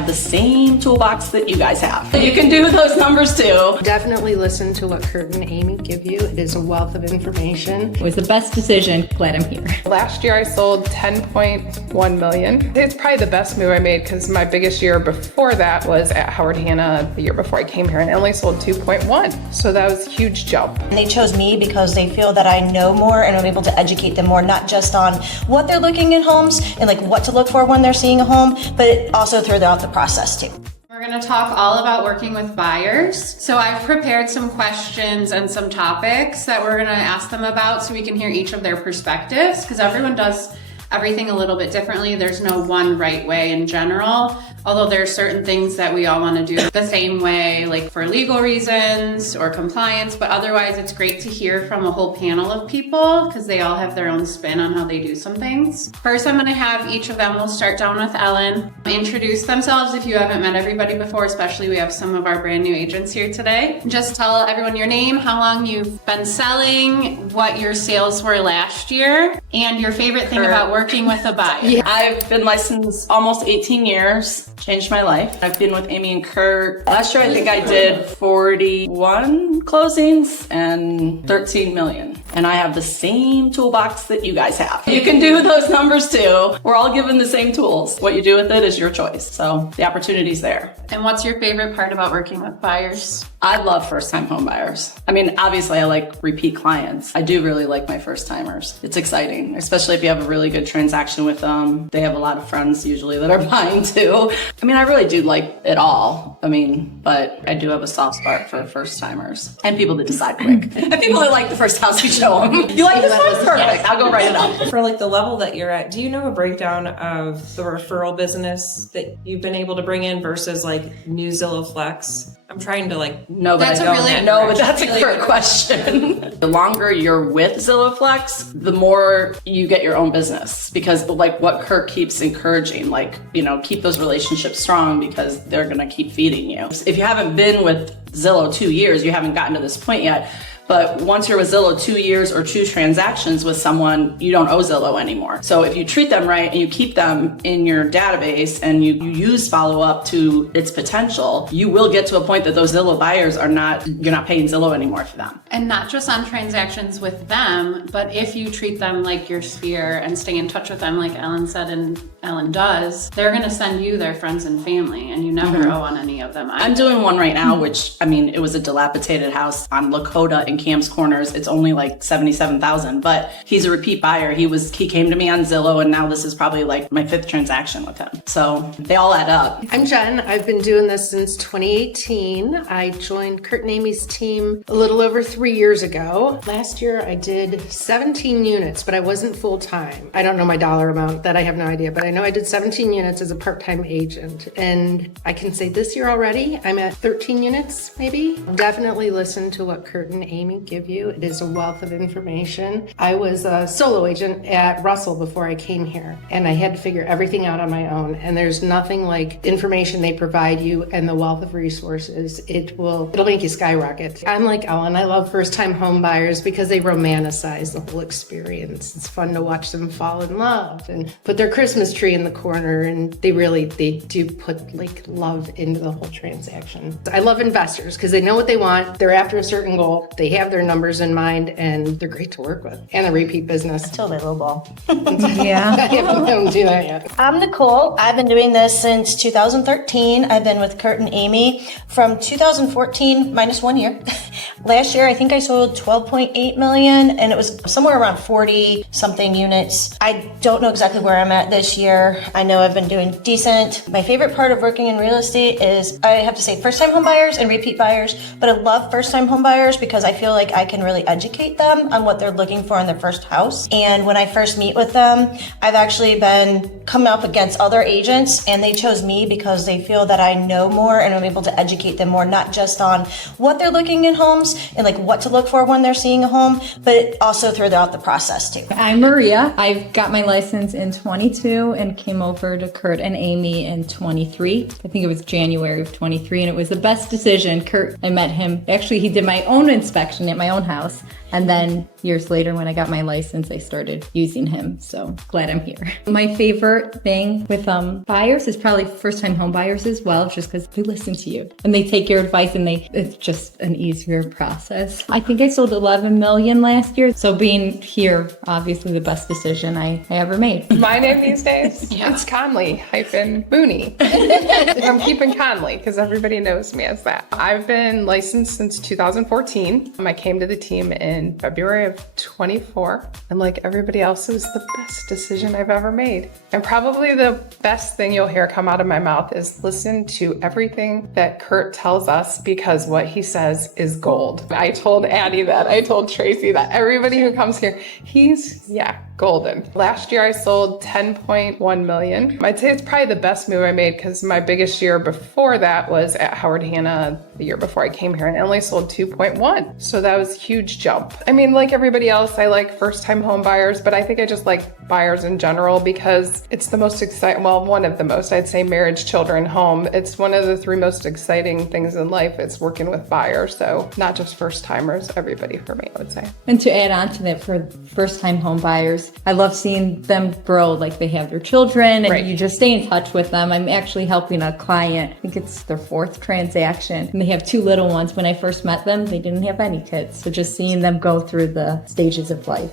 have the same toolbox that you guys have. You can do those numbers too. Definitely listen to what Kurt and Amy give you. It is a wealth of information. It was the best decision. Glad I'm here. Last year I sold 10.1 million. It's probably the best move I made because my biggest year before that was at Howard Hanna the year before I came here, and I only sold 2.1. So that was a huge jump. And they chose me because they feel that I know more and I'm able to educate them more, not just on what they're looking in homes and like what to look for when they're seeing a home, but also throughout the process too. We're going to talk all about working with buyers. So I've prepared some questions and some topics that we're going to ask them about so we can hear each of their perspectives, because everyone does everything a little bit differently. There's no one right way in general, although there are certain things that we all want to do the same way, like for legal reasons or compliance, but otherwise it's great to hear from a whole panel of people because they all have their own spin on how they do some things. First, I'm going to have each of them, we'll start down with Ellen, introduce themselves if you haven't met everybody before, especially we have some of our brand new agents here today. Just tell everyone your name, how long you've been selling, what your sales were last year, and your favorite thing about working with a buyer. Yeah. I've been licensed almost 18 years, changed my life. I've been with Amy and Kurt. Last year I think I did 41 closings and 13 million. And I have the same toolbox that you guys have. You can do those numbers too. We're all given the same tools. What you do with it is your choice. So the opportunity's there. And what's your favorite part about working with buyers? I love first-time home buyers. I mean, obviously I like repeat clients. I do really like my first-timers. It's exciting, especially if you have a really good transaction with them. They have a lot of friends usually that are buying too. I mean, I really do like it all. I mean, but I do have a soft spot for first-timers and people that decide quick. And people that like the first house you show them. You like this one? Perfect. I'll go write it up. For like the level that you're at, do you know a breakdown of the referral business that you've been able to bring in versus like new Zillow Flex? I'm trying to like no, but that's I don't know. But that's a great question. The longer you're with Zillow Flex, the more you get your own business, because like what Kurt keeps encouraging, like, you know, keep those relationships strong because they're gonna keep feeding you. If you haven't been with Zillow 2 years, you haven't gotten to this point yet. But once you're with Zillow 2 years or 2 transactions with someone, you don't owe Zillow anymore. So if you treat them right and you keep them in your database and you use follow-up to its potential, you will get to a point that those Zillow buyers you're not paying Zillow anymore for them. And not just on transactions with them, but if you treat them like your sphere and stay in touch with them like Ellen said and Ellen does, they're gonna send you their friends and family and you never owe on any of them. I'm doing one right now, which, I mean, it was a dilapidated house on Lakota in Cam's Corners. It's only like $77,000, but he's a repeat buyer. He came to me on Zillow and now this is probably like my 5th transaction with him. So they all add up. I'm Jen. I've been doing this since 2018. I joined Kurt and Amy's team a little over 3 years ago. Last year I did 17 units, but I wasn't full-time. I don't know my dollar amount, that I have no idea, but I know I did 17 units as a part-time agent. And I can say this year already, I'm at 13 units maybe. Definitely listen to what Kurt and Amy give you. It is a wealth of information. I was a solo agent at Russell before I came here, and I had to figure everything out on my own. And there's nothing like information they provide you and the wealth of resources. It'll make you skyrocket. I'm like Ellen. I love first-time home buyers because they romanticize the whole experience. It's fun to watch them fall in love and put their Christmas tree in the corner, and they do put like love into the whole transaction. I love investors because they know what they want. They're after a certain goal. They have their numbers in mind, and they're great to work with. And the repeat business. Until they lowball. Yeah. I haven't do that yet. I'm Nicole. I've been doing this since 2013. I've been with Kurt and Amy from 2014 minus 1 year. Last year, I think I sold 12.8 million, and it was somewhere around 40 something units. I don't know exactly where I'm at this year. I know I've been doing decent. My favorite part of working in real estate is, I have to say, first-time home buyers and repeat buyers, but I love first-time home buyers because I feel like I can really educate them on what they're looking for in their first house. And when I first meet with them, I've actually been coming up against other agents, and they chose me because they feel that I know more and I'm able to educate them more, not just on what they're looking in homes and like what to look for when they're seeing a home, but also throughout the process too. I'm Maria. I got my license in 22 and came over to Kurt and Amy in 23. I think it was January of 23, and it was the best decision. Kurt, I met him. Actually, he did my own inspection inspection at my own house. And then years later, when I got my license, I started using him. So glad I'm here. My favorite thing with buyers is probably first-time home buyers as well, just because they listen to you and they take your advice, and it's just an easier process. I think I sold 11 million last year. So being here, obviously the best decision I ever made. My name these days, it's Conley-Mooney. I'm keeping Conley because everybody knows me as that. I've been licensed since 2014. I came to the team in February of 24, and like everybody else, it was the best decision I've ever made. And probably the best thing you'll hear come out of my mouth is listen to everything that Kurt tells us, because what he says is gold. I told Addie that, I told Tracy that, everybody who comes here, he's golden. Last year I sold 10.1 million. I'd say it's probably the best move I made because my biggest year before that was at Howard Hanna the year before I came here, and I only sold 2.1. So that was a huge jump. I mean, like everybody else, I like first-time home buyers, but I think I just like buyers in general because it's the most exciting, well, one of the most, I'd say marriage, children, home. It's one of the 3 most exciting things in life. It's working with buyers. So not just first-timers, everybody for me, I would say. And to add on to that, for first-time home buyers, I love seeing them grow, like they have their children and you just stay in touch with them. I'm actually helping a client, I think it's their 4th transaction, and they have 2 little ones. When I first met them, they didn't have any kids. So just seeing them go through the stages of life.